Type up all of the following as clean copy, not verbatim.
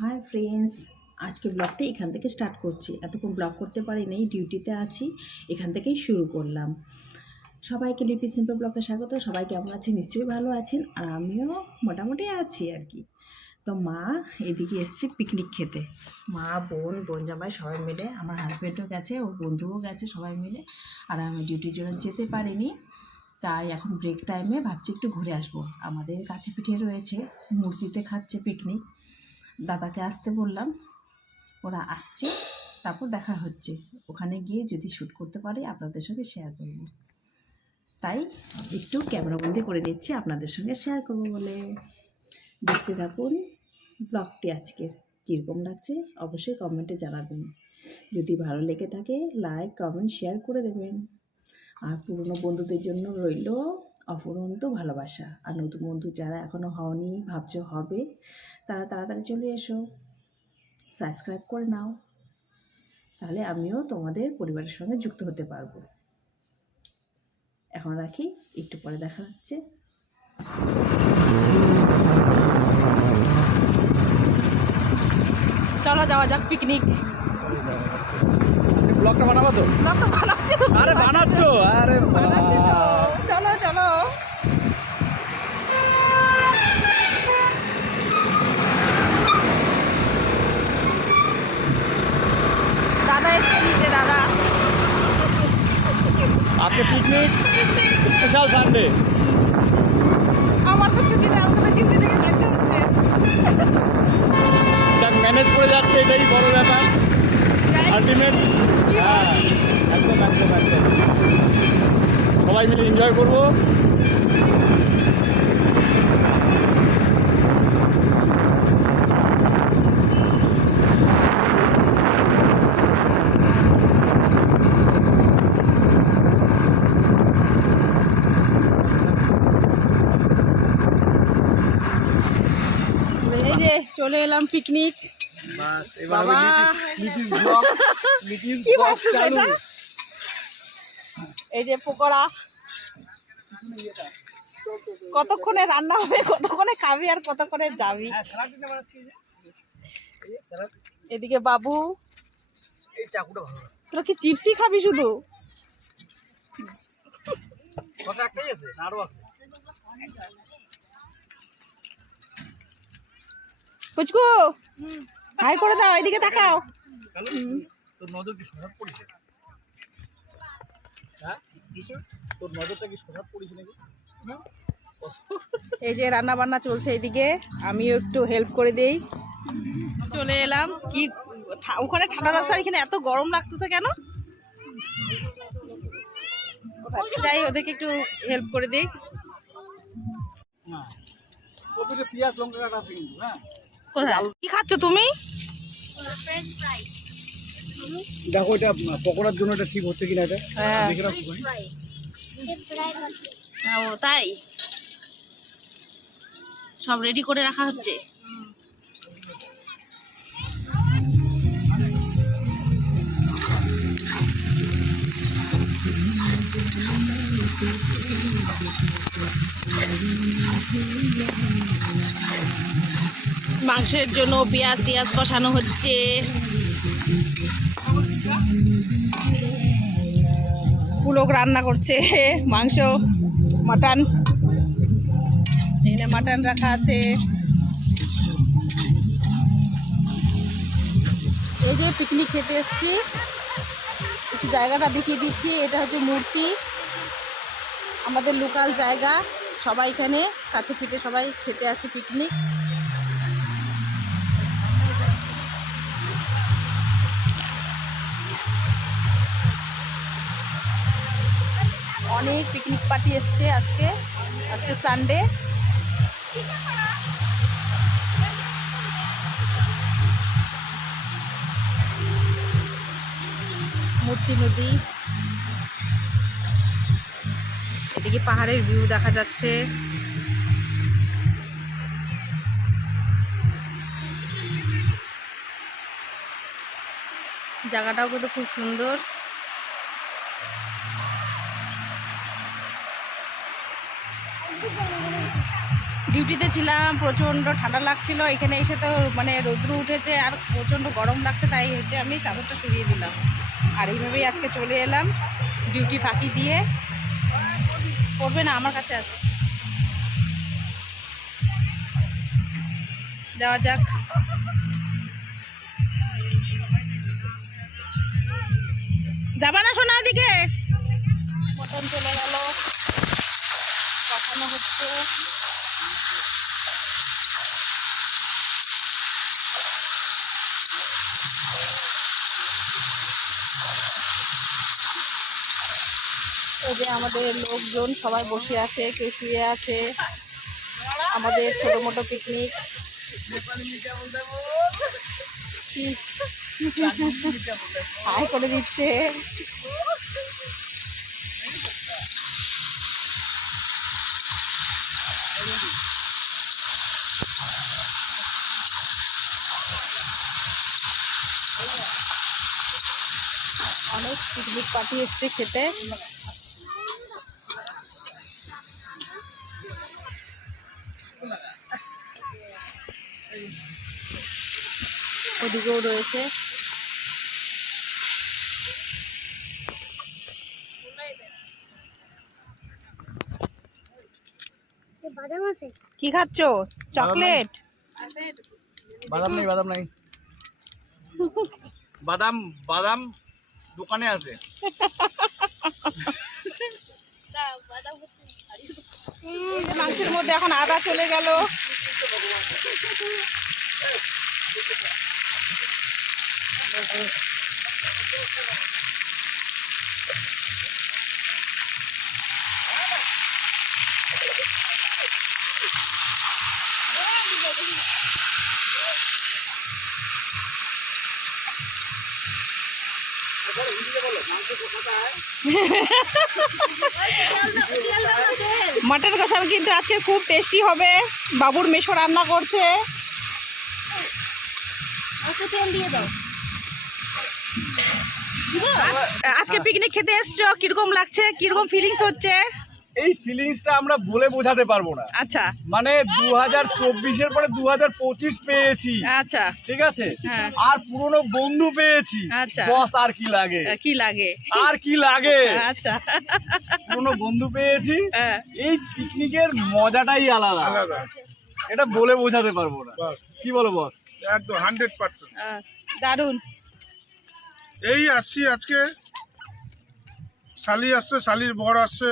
Hi friends, আজকে ব্লগটা এখান থেকে স্টার্ট করছি। এতক্ষণ ব্লগ করতে পারিনি, ডিউটিতে আছি, এখান থেকেই শুরু করলাম। সবাইকে লিপি সিম্পল ব্লগে স্বাগত। সবাই কেমন আছেন? নিশ্চয়ই ভালো আছেন, আর আমিও মোটামুটি আছি আর কি। তো মা এদিকে এসছে পিকনিক খেতে, মা বোন জামাই সবাই মিলে, আমার হাজব্যান্ডও গেছে, ওর বন্ধুও গেছে, সবাই মিলে। আর আমি ডিউটির জন্য যেতে পারিনি, তাই এখন ব্রেক টাইমে ভাবছি একটু ঘুরে আসবো। আমাদের কাছে পিঠে রয়েছে, মূর্তিতে খাচ্ছে পিকনিক। দাদাকে আসতে বললাম, ওরা আসছে, তারপর দেখা হচ্ছে। ওখানে গিয়ে যদি শ্যুট করতে পারি আপনাদের সঙ্গে শেয়ার করব, তাই একটু ক্যামেরাবন্দি করে নিচ্ছি আপনাদের সঙ্গে শেয়ার করব বলে। দেখতে থাকুন ব্লগটি আজকের। কীরকম লাগছে অবশ্যই কমেন্টে জানাবেন। যদি ভালো লেগে থাকে লাইক কমেন্ট শেয়ার করে দেবেন। আর পুরনো বন্ধুদের জন্য রইল অফুরন্ত ভালোবাসা। আর নতুন বন্ধু যারা এখনও হওনি, ভাবছো হবে, তারা তাড়াতাড়ি চলে এসো, সাবস্ক্রাইব করে নাও, তাহলে আমিও তোমাদের পরিবারের সঙ্গে যুক্ত হতে পারবো। এখন রাখি, একটু পরে দেখা হচ্ছে। চলো যাওয়া যাক পিকনিক। ব্লগটা বানাবো তো? ব্লগটা বানাচ্ছি তো। আরে বানাচ্ছো? আরে বানাচ্ছি তো, চলো চলো। দাদা এসছে, দাদা। আজকে পিকনিক স্পেশাল সানডে। আমার তো ছুটি না, আমাকে তো ডিউটি থেকে যেতে হচ্ছে। যাক ম্যানেজ করে যাচ্ছে, এটাই বড় ব্যাপার। আলটিমেট হ্যাঁ, একদম একদম একদম সবাই মিলে এনজয় করবো। এই যে চলে এলাম পিকনিক। বাস এবার বাবা। লিটিল ব্লগ, লিটিল কি ব্লগ ভাবছিস চালু। এটা? এই যে পকোড়া, কতক্ষণে রান্না হবে, কতক্ষণে খাবি আর কতক্ষণে যাবি। এদিকে বাবু, এই চাকুটা ভালো না। তোরা কি চিপসই খাবি শুধু? কথা একটাই আছে না আরো আছে? পুচকু হাই করে দাও, এদিকে তাকাও। তোর নজর কি সোজাত পড়েছে? হ্যাঁ তোর নজরটা কি সোজাত পড়েছে নাকি? এই যে রান্না বান্না চলছে এদিকে, আমিও একটু হেল্প করে দেই। চলে এলাম। কি ওখানে ঠান্ডা লাগছে, এখানে এত গরম লাগতেছে কেন? যাই ওদেরকে একটু হেল্প করে দেই। হ্যাঁ কপিতে পেঁয়াজ লঙ্কা কাটা আছে কিন্তু। হ্যাঁ কোথায় কি খাচ্ছ তুমি? দেখো এটা পকোড়ার জন্য এটা ঠিক হচ্ছে কিনা, এটা হ্যাঁ। দেখে রাখো। ও তাই, সব রেডি করে রাখা হচ্ছে। মাংসের জন্য পেঁয়াজ টিয়াজ কষানো হচ্ছে। পুলক রান্না করছে, মাংস, মাটন, এখানে মাটন রাখা আছে। এই যে পিকনিক খেতে এসছি, একটু জায়গাটা দেখিয়ে দিচ্ছি। এটা হচ্ছে মূর্তি, আমাদের লোকাল জায়গা। সবাই এখানে কাছে পিঠে সবাই খেতে আসে পিকনিক। অনেক পিকনিক পার্টি এসছে আজকে, আজকে সানডে। মূর্তি নদী, এদিকে পাহাড়ের ভিউ দেখা যাচ্ছে। জায়গাটাও কিন্তু খুব সুন্দর। ডিউটিতে ছিলাম, প্রচণ্ড ঠান্ডা লাগছিল। এখানে এসে তো মানে রৌদ্র উঠেছে আর প্রচণ্ড গরম লাগছে, তাই হচ্ছে আমি চাদরটা সরিয়ে দিলাম। আর এইভাবেই আজকে চলে এলাম ডিউটি ফাঁকি দিয়ে। পড়বে না, আমার কাছে আছে, যাওয়া যাক। যাবা না শোনা ওদিকে? মটন চলে গেল, কষানো হচ্ছে। এই যে আমাদের লোকজন সবাই বসে আছে, কেউ শুয়ে আছে। আমাদের ছোট মোটো পিকনিক। হাই করে দিচ্ছে। অনেক পিকনিক পার্টি এসছে খেতে। ওদিকেও রয়েছে। কি খাচ্ছ? চকলেট? বাদাম নেই, বাদাম নাই। বাদাম বাদাম দোকানে আছে। মাংসের মধ্যে এখন আদা চলে গেল। মটন কষানো কিন্তু আজকে খুব টেস্টি হবে। বাবুর মেশো রান্না করছে। আজকে পিকনিক খেতে এসছো, কিরকম লাগছে, কিরকম ফিলিংস হচ্ছে? এই ফিলিংসটা আমরা বলে বোঝাতে পারবো না। আচ্ছা, মানে 2024-এর পরে 2025 পেয়েছি। আচ্ছা, ঠিক আছে, হ্যাঁ। আর পুরনো বন্ধু পেয়েছি। আচ্ছা। বস আর কি লাগে? কি লাগে? আর কি লাগে? আচ্ছা, পুরনো বন্ধু পেয়েছি। হ্যাঁ। এই পিকনিকের মজাটাই আলাদা। এটা বলে বোঝাতে পারবো না। কি বলো বস? একদম 100%। দারুণ। এই আসছি আজকে, শালি আসছে, শালির বর আসছে।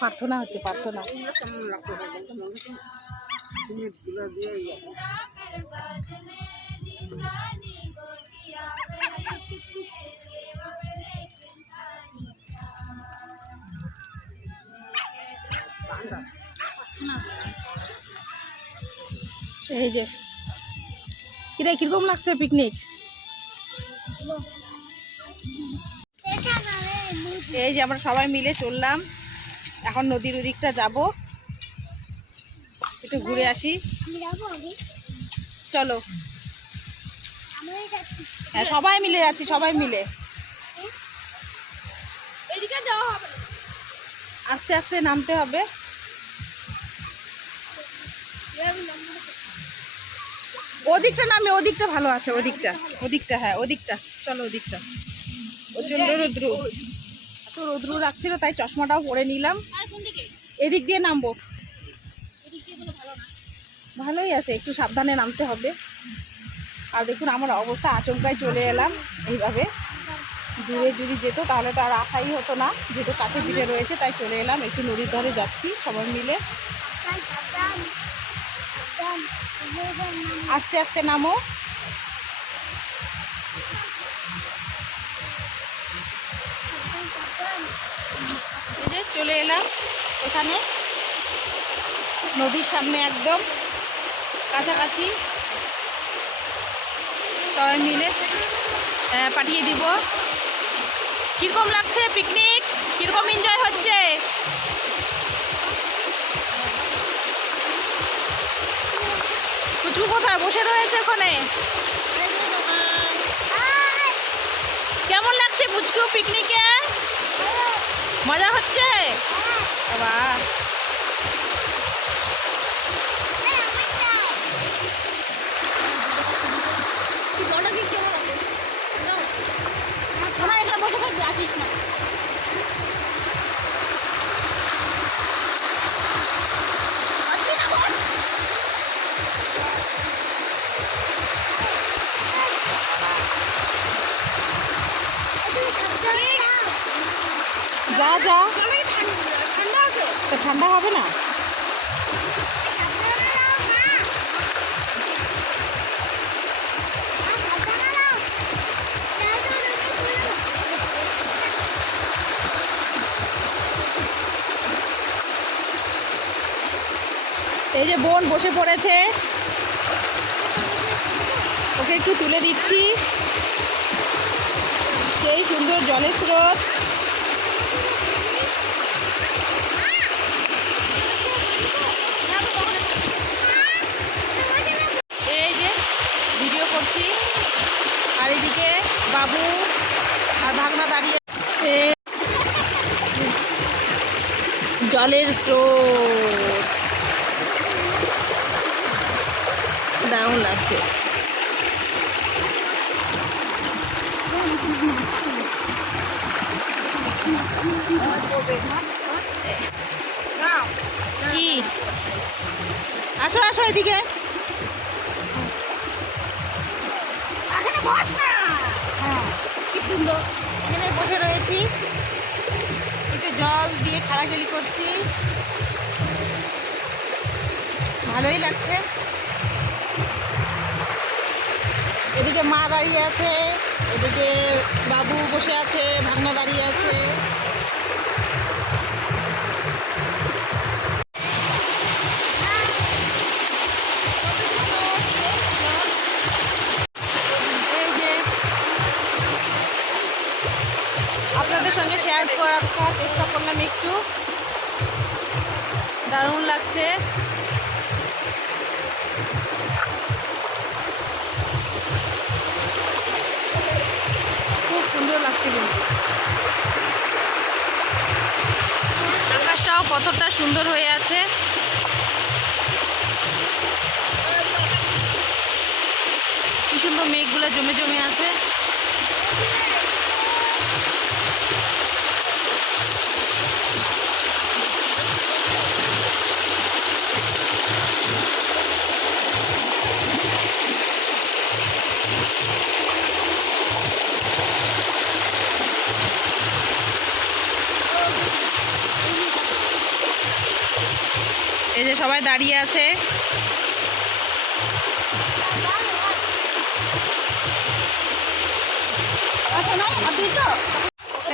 প্রার্থনা হচ্ছে, প্রার্থনা। এই যে কিরে, কিরকম লাগছে পিকনিক? এই যে আমরা সবাই মিলে চললাম, এখন নদীর ওদিকটা যাব, একটু ঘুরে আসি। চলো। হ্যাঁ, সবাই মিলে যাচ্ছি, সবাই মিলে। আস্তে আস্তে নামতে হবে। ওদিকটা নামে, ওদিকটা ভালো আছে, ওদিকটা, ওদিকটা, হ্যাঁ ওদিকটা। চলো ওদিকটা। প্রচন্ড রৌদ্র, এত রৌদ্র লাগছিল তাই চশমাটাও পরে নিলাম। এদিক দিয়ে নামবো, ভালোই আছে, একটু সাবধানে নামতে হবে। আর দেখুন আমার অবস্থা, আচমকায় চলে এলাম। এইভাবে দূরে যদি যেত তাহলে তো আর আশাই হতো না, যেহেতু কাছে পিঠে রয়েছে তাই চলে এলাম। একটু নদীর ধারে যাচ্ছি সবাই মিলে। আস্তে আস্তে নামো। এই যে চলে এলাম এখানে, নদীর সামনে একদম কাছাকাছি। সবাই মিলে পাঠিয়ে দিব। কিরকম লাগছে পিকনিক? কিরকম এনজয় হচ্ছে? পুচু কোথায় বসে রয়েছে ওখানে? কেমন লাগছে পুচকু পিকনিকে? মজা হচ্ছে? বাহ, যা যা, তো ঠান্ডা হবে না? এই যে বোন বসে পড়েছে, ওকে একটু তুলে দিচ্ছি। সেই সুন্দর জলের স্রোত। এই যে ভিডিও করছি, আর এদিকে বাবু আর ভাগনা দাঁড়িয়ে জলের স্রোত, দারুণ লাগছে। কি আসো আসো এদিকে, কি সুন্দর এখানে বসে রয়েছি, একটু জল দিয়ে খেলাখেলি করছি, ভালোই লাগছে। এদিকে মা দাঁড়িয়ে আছে, এদিকে বাবু বসে আছে, ভাগনা দাঁড়িয়ে আছে। এই যে আপনাদের সঙ্গে শেয়ার করার চেষ্টা করলাম একটু, দারুণ লাগছে। খুব সুন্দর লাগছে, কিন্তু আকাশটাও কতটা সুন্দর হয়ে আছে। কি সুন্দর মেঘগুলো জমে জমে আছে। এই যে সবাই দাঁড়িয়ে আছে,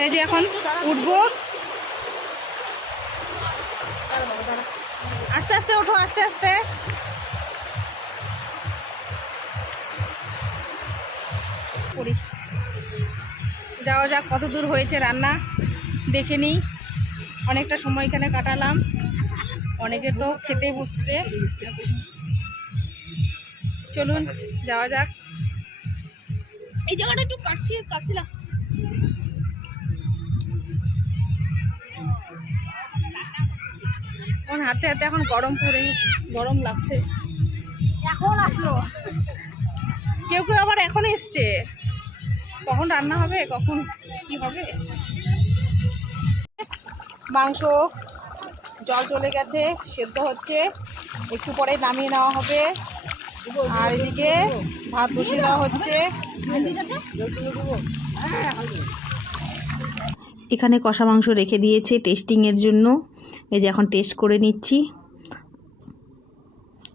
এই যে এখন উঠবো। আস্তে আস্তে ওঠো, আস্তে আস্তে। যাওয়া যাক, কত দূর হয়েছে রান্না দেখে নিই। অনেকটা সময় এখানে কাটালাম, অনেকে তো খেতে বসছে। চলুন যাওয়া যাক। এই জায়গাটা একটু কাছে লাগছে। এখন হাতে হাতে এখন গরম পড়ে, গরম লাগছে। এখন আসলো, কেউ কেউ আবার এখন এসছে। কখন রান্না হবে, কখন কি হবে। মাংস জল চলে গেছে, সেদ্ধ হচ্ছে, একটু পরে নামিয়ে নেওয়া হবে। আর এদিকে ভাত বসিয়ে দেওয়া হচ্ছে। এখানে কষা মাংস রেখে দিয়েছে টেস্টিংয়ের জন্য। এই যে এখন টেস্ট করে নিচ্ছি,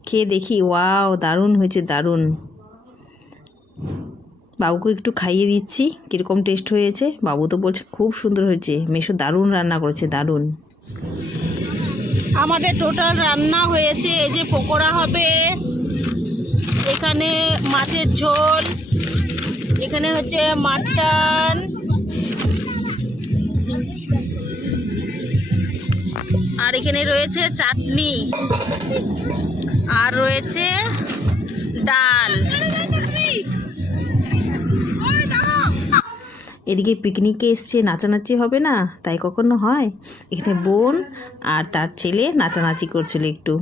খেয়ে দেখি। ওয়াও, দারুণ হয়েছে, দারুণ। বাবুকে একটু খাইয়ে দিচ্ছি কীরকম টেস্ট হয়েছে। বাবু তো বলছে খুব সুন্দর হয়েছে, মেশো দারুণ রান্না করেছে, দারুণ। আমাদের টোটাল রান্না হয়েছে, এই যে পকোড়া হবে, এখানে মাছের ঝোল, এখানে হচ্ছে মাটন, আর এখানে রয়েছে চাটনি, আর রয়েছে ডাল। এদিকে পিকনিকে এসছে, নাচানাচি হবে না? তাই কখনো হয়? এখানে বোন আর তার ছেলে নাচানাচি করছিল একটু,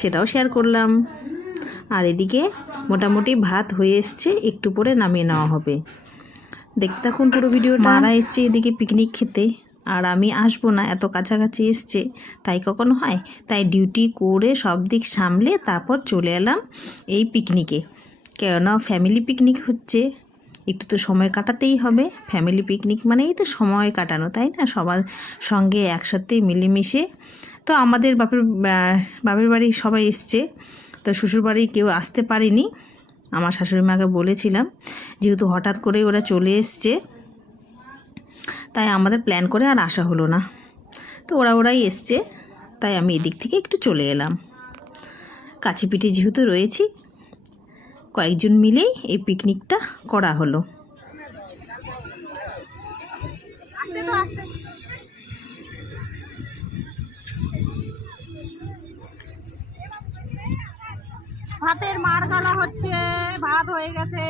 সেটাও শেয়ার করলাম। আর এদিকে মোটামুটি ভাত হয়ে এসছে, একটু পরে নামিয়ে নেওয়া হবে। দেখতে থাকুন পুরো ভিডিওটা। মারা এসছে এদিকে পিকনিক খেতে, আর আমি আসবো না, এত কাছাকাছি এসছে, তাই কখনো হয়? তাই ডিউটি করে সব দিক সামলে তারপর চলে এলাম এই পিকনিকে। কেননা ফ্যামিলি পিকনিক হচ্ছে, একটু তো সময় কাটাতেই হবে। ফ্যামিলি পিকনিক মানেই তো সময় কাটানো, তাই না? সবার সঙ্গে একসাথে মিলেমিশে। তো আমাদের বাপের বাড়ি সবাই এসছে, তো শ্বশুরবাড়ি কেউ আসতে পারেনি। আমার শাশুড়ি মাকে বলেছিলাম, যেহেতু হঠাৎ করে ওরা চলে এসছে, তাই আমাদের প্ল্যান করে আর আসা হলো না। তো ওরাই এসছে, তাই আমি এদিক থেকে একটু চলে এলাম। কাছে পিঠে যেহেতু রয়েছি, কয়েকজন মিলেই এই পিকনিকটা করা হলো। ভাতের মার গালা হচ্ছে, ভাত হয়ে গেছে।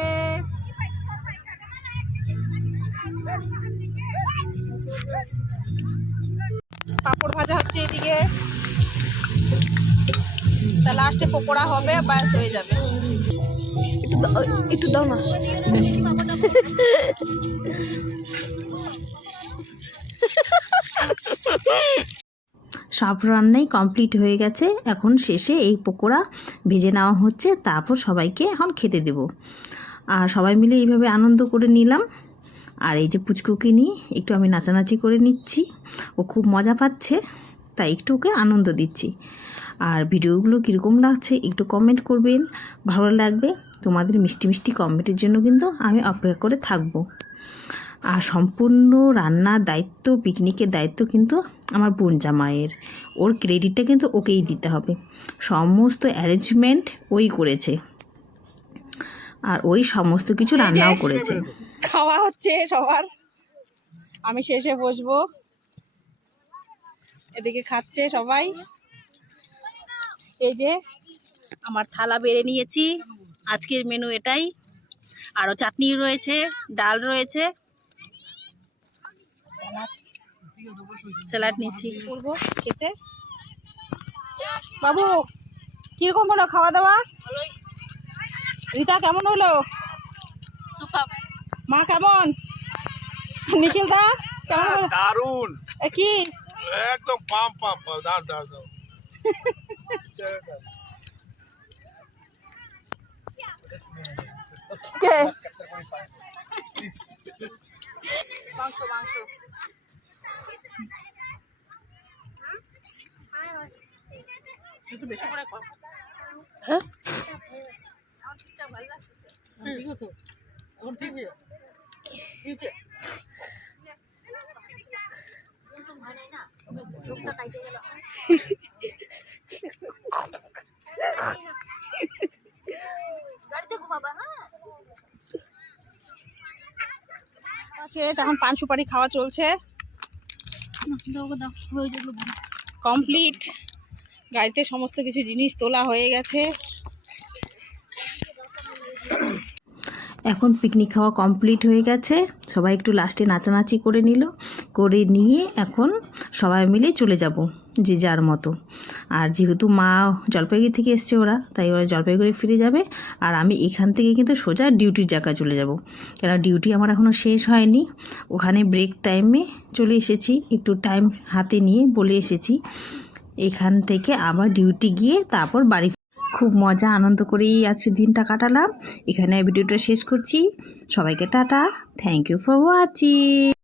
পাঁপড় ভাজা হচ্ছে এদিকে, তা লাস্টে পকোড়া হবে, ব্যাস হয়ে যাবে। একটু দাও না। সব রান্নাই কমপ্লিট হয়ে গেছে, এখন শেষে এই পকোড়া ভেজে নেওয়া হচ্ছে, তারপর সবাইকে এখন খেতে দেব। আর সবাই মিলে এইভাবে আনন্দ করে নিলাম। আর এই যে পুচকুকে নিয়ে একটু আমি নাচানাচি করে নিচ্ছি, ও খুব মজা পাচ্ছে, তাই একটু ওকে আনন্দ দিচ্ছি। আর ভিডিওগুলো কীরকম লাগছে একটু কমেন্ট করবেন, ভালো লাগবে। তোমাদের মিষ্টি মিষ্টি কমেন্টের জন্য কিন্তু আমি অপেক্ষা করে থাকবো। আর সম্পূর্ণ রান্নার দায়িত্ব, পিকনিকের দায়িত্ব কিন্তু আমার বোন জামাইয়ের, ওর ক্রেডিটটা কিন্তু ওকেই দিতে হবে। সমস্ত অ্যারেঞ্জমেন্ট ওই করেছে, আর ওই সমস্ত কিছু রান্নাও করেছে। খাওয়া হচ্ছে সবার, আমি শেষে বসবো। এদিকে খাচ্ছে সবাই। এই যে আমার থালা বেড়ে নিয়েছি, আজকের মেনু এটাই। আরও চাটনি রয়েছে, ডাল রয়েছে, স্যালাড নিচ্ছি, করবো খেতে। বাবু কিরকম হলো খাওয়া দাওয়া? রিতা কেমন হলো? মা কেমন? নিখিল দা কেমন হলো? দারুন, কি একদম পাম দাও দাও দাও। কে? মাংস মাংস। একটু বেশি করে কর। হ্যাঁ ঠিক আছে, এখন ঠিক আছে। শেষ, এখন পান সুপারি খাওয়া চলছে। কমপ্লিট, গাড়িতে সমস্ত কিছু জিনিস তোলা হয়ে গেছে। এখন পিকনিক খাওয়া কমপ্লিট হয়ে গেছে, সবাই একটু লাস্টে নাচানাচি করে নিয়ে এখন সবাই মিলে চলে যাব যে যার মতো। আর যেহেতু মা জলপাইগুড়ি থেকে এসছে ওরা, তাই ওরা জলপাইগুড়ি ফিরে যাবে, আর আমি এখান থেকে কিন্তু সোজা ডিউটির জায়গায় চলে যাব। কেন ডিউটি আমার এখনও শেষ হয়নি, ওখানে ব্রেক টাইমে চলে এসেছি, একটু টাইম হাতে নিয়ে বলে এসেছি। এখান থেকে আবার ডিউটি গিয়ে তারপর বাড়ি। খুব মজা আনন্দ করেই আজকে দিনটা কাটালাম। এখানে ভিডিওটা শেষ করছি। সবাইকে টাটা, থ্যাংক ইউ ফর ওয়াচিং।